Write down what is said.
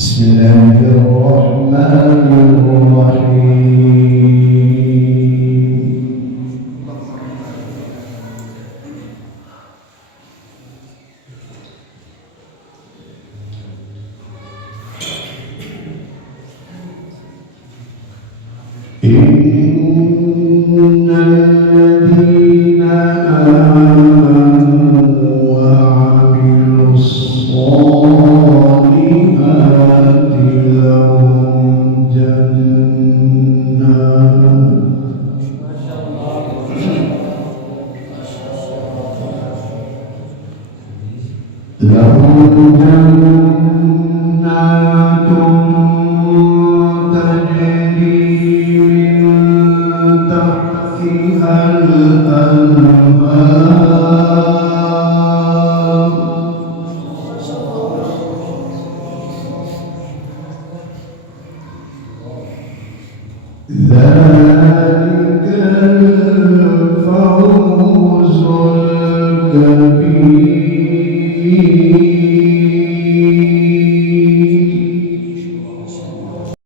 بسم الله الرحمن الرحيم. إن الذين آمنوا وعملوا الصالحات لهم جنات تجري من تحتها الأنهار ذلك